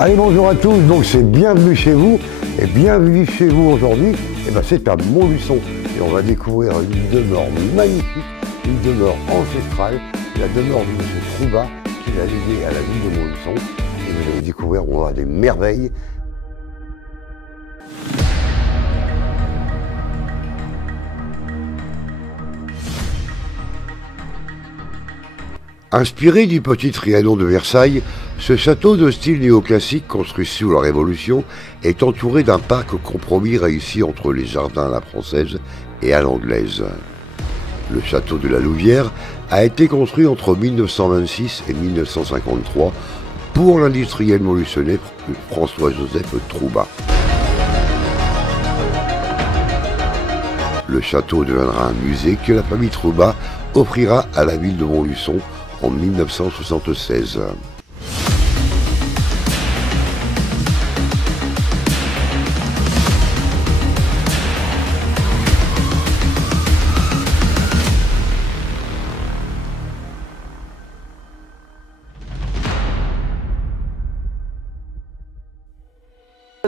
Allez, bonjour à tous, donc c'est bienvenue chez vous, et bienvenue chez vous aujourd'hui, et ben c'est à Montluçon, et on va découvrir une demeure magnifique, une demeure ancestrale, la demeure de M. Troubat, qui l'a léguée à la ville de Montluçon, et vous allez découvrir, on va voir des merveilles. Inspiré du petit Trianon de Versailles, ce château de style néoclassique construit sous la Révolution est entouré d'un parc compromis réussi entre les jardins à la française et à l'anglaise. Le château de la Louvière a été construit entre 1926 et 1953 pour l'industriel montluçonnais François-Joseph Troubat. Le château deviendra un musée que la famille Troubat offrira à la ville de Montluçon en 1976.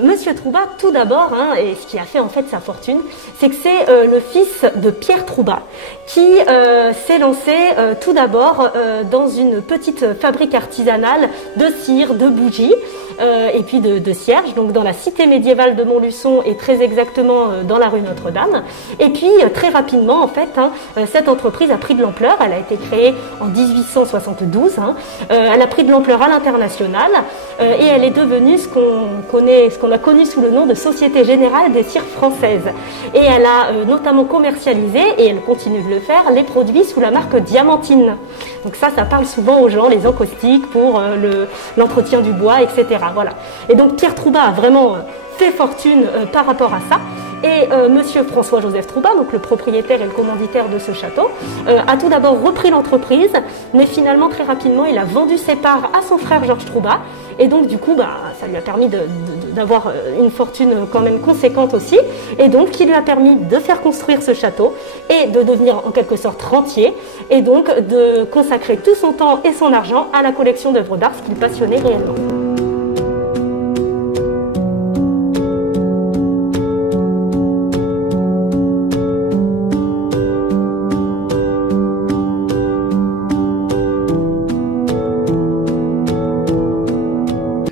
Monsieur Troubat, tout d'abord, et ce qui a fait en fait sa fortune, c'est que c'est le fils de Pierre Troubat qui s'est lancé tout d'abord dans une petite fabrique artisanale de cire, de bougies et puis de cierges, donc dans la cité médiévale de Montluçon et très exactement dans la rue Notre-Dame. Et puis très rapidement, en fait, cette entreprise a pris de l'ampleur. Elle a été créée en 1872. Elle a pris de l'ampleur à l'international et elle est devenue ce qu'on a connu sous le nom de Société Générale des Cires Françaises. Et elle a notamment commercialisé, et elle continue de le faire, les produits sous la marque Diamantine. Donc ça parle souvent aux gens, les encaustiques pour l'entretien du bois, etc. Voilà. Et donc Pierre Troubat a vraiment fait fortune par rapport à ça. Et monsieur François-Joseph Troubat, donc le propriétaire et le commanditaire de ce château, a tout d'abord repris l'entreprise, mais finalement très rapidement il a vendu ses parts à son frère Georges Troubat, et donc du coup ça lui a permis d'avoir une fortune quand même conséquente aussi, et donc qui lui a permis de faire construire ce château et de devenir en quelque sorte rentier, et donc de consacrer tout son temps et son argent à la collection d'œuvres d'art, ce qu'il passionnait réellement.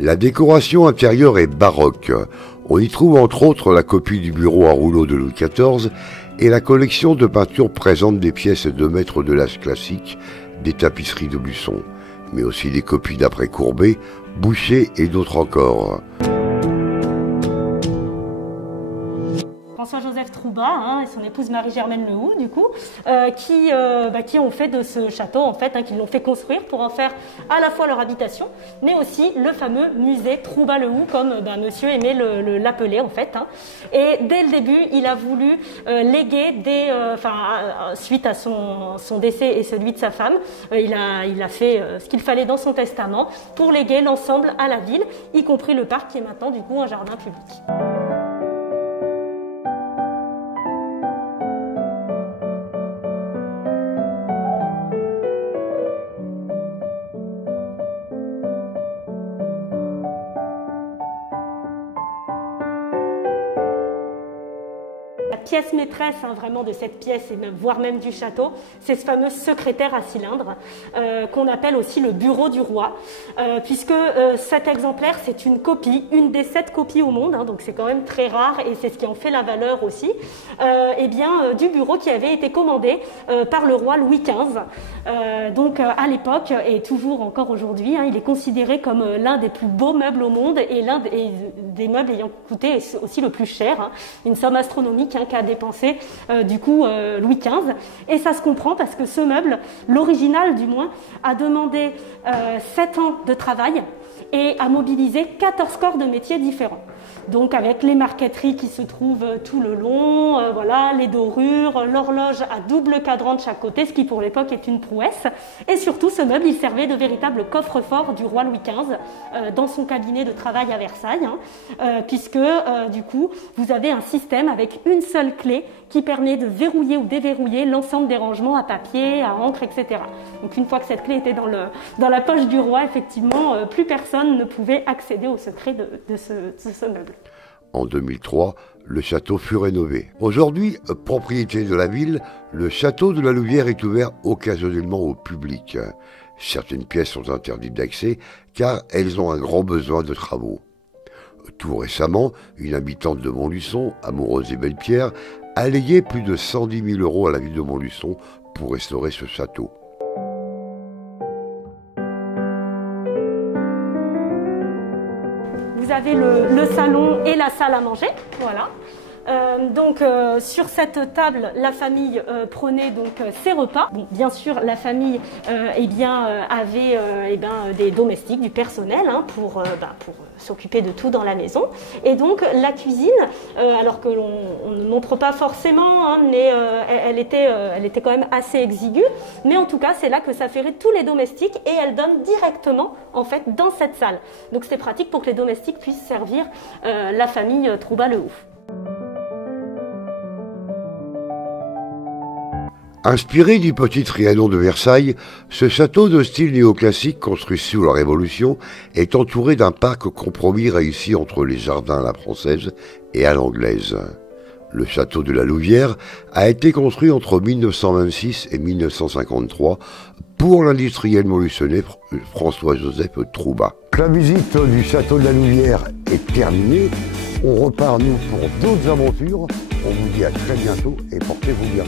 La décoration intérieure est baroque. On y trouve entre autres la copie du bureau à rouleau de Louis XIV et la collection de peintures présente des pièces de maîtres de l'âge classique, des tapisseries de Luçon, mais aussi des copies d'après Courbet, Boucher et d'autres encore. François-Joseph Troubat et son épouse Marie-Germaine Lehoux, du coup, qui ont fait de ce château, en fait, qui l'ont fait construire pour en faire à la fois leur habitation, mais aussi le fameux musée Troubat-Lehoux, comme monsieur aimait l'appeler, en fait. Et dès le début, il a voulu léguer, suite à son décès et celui de sa femme, il a fait ce qu'il fallait dans son testament pour léguer l'ensemble à la ville, y compris le parc qui est maintenant, du coup, un jardin public. Pièce maîtresse vraiment de cette pièce, et voire même du château, c'est ce fameux secrétaire à cylindre qu'on appelle aussi le bureau du roi, puisque cet exemplaire, c'est une copie, une des 7 copies au monde, donc c'est quand même très rare et c'est ce qui en fait la valeur aussi, du bureau qui avait été commandé par le roi Louis XV. Donc à l'époque, et toujours encore aujourd'hui, il est considéré comme l'un des plus beaux meubles au monde et l'un des meubles ayant coûté aussi le plus cher, une somme astronomique qu'a dépensé Louis XV. Et ça se comprend parce que ce meuble, l'original du moins, a demandé 7 ans de travail et a mobilisé 14 corps de métiers différents. Donc avec les marqueteries qui se trouvent tout le long, les dorures, l'horloge à double cadran de chaque côté, ce qui pour l'époque est une prouesse. Et surtout, ce meuble, il servait de véritable coffre-fort du roi Louis XV dans son cabinet de travail à Versailles, puisque du coup, vous avez un système avec une seule seule clé qui permet de verrouiller ou déverrouiller l'ensemble des rangements à papier, à encre, etc. Donc une fois que cette clé était dans la poche du roi, effectivement, plus personne ne pouvait accéder au secret de ce meuble. En 2003, le château fut rénové. Aujourd'hui, propriété de la ville, le château de la Louvière est ouvert occasionnellement au public. Certaines pièces sont interdites d'accès car elles ont un grand besoin de travaux. Tout récemment, une habitante de Montluçon, amoureuse des belles pierres, a légué plus de 110 000 € à la ville de Montluçon pour restaurer ce château. Vous avez le salon et la salle à manger, voilà. Sur cette table, la famille prenait donc ses repas. Bon, bien sûr, la famille avait des domestiques, du personnel pour s'occuper de tout dans la maison. Et donc la cuisine, alors que l'on ne montre pas forcément, mais elle était quand même assez exiguë. Mais en tout cas, c'est là que s'affairaient tous les domestiques et elle donne directement en fait dans cette salle. Donc c'est pratique pour que les domestiques puissent servir la famille Troubat-Le Houf. Inspiré du petit Trianon de Versailles, ce château de style néoclassique construit sous la Révolution est entouré d'un parc compromis réussi entre les jardins à la française et à l'anglaise. Le château de la Louvière a été construit entre 1926 et 1953 pour l'industriel montluçonnais François-Joseph Troubat. La visite du château de la Louvière est terminée. On repart nous pour d'autres aventures. On vous dit à très bientôt et portez-vous bien.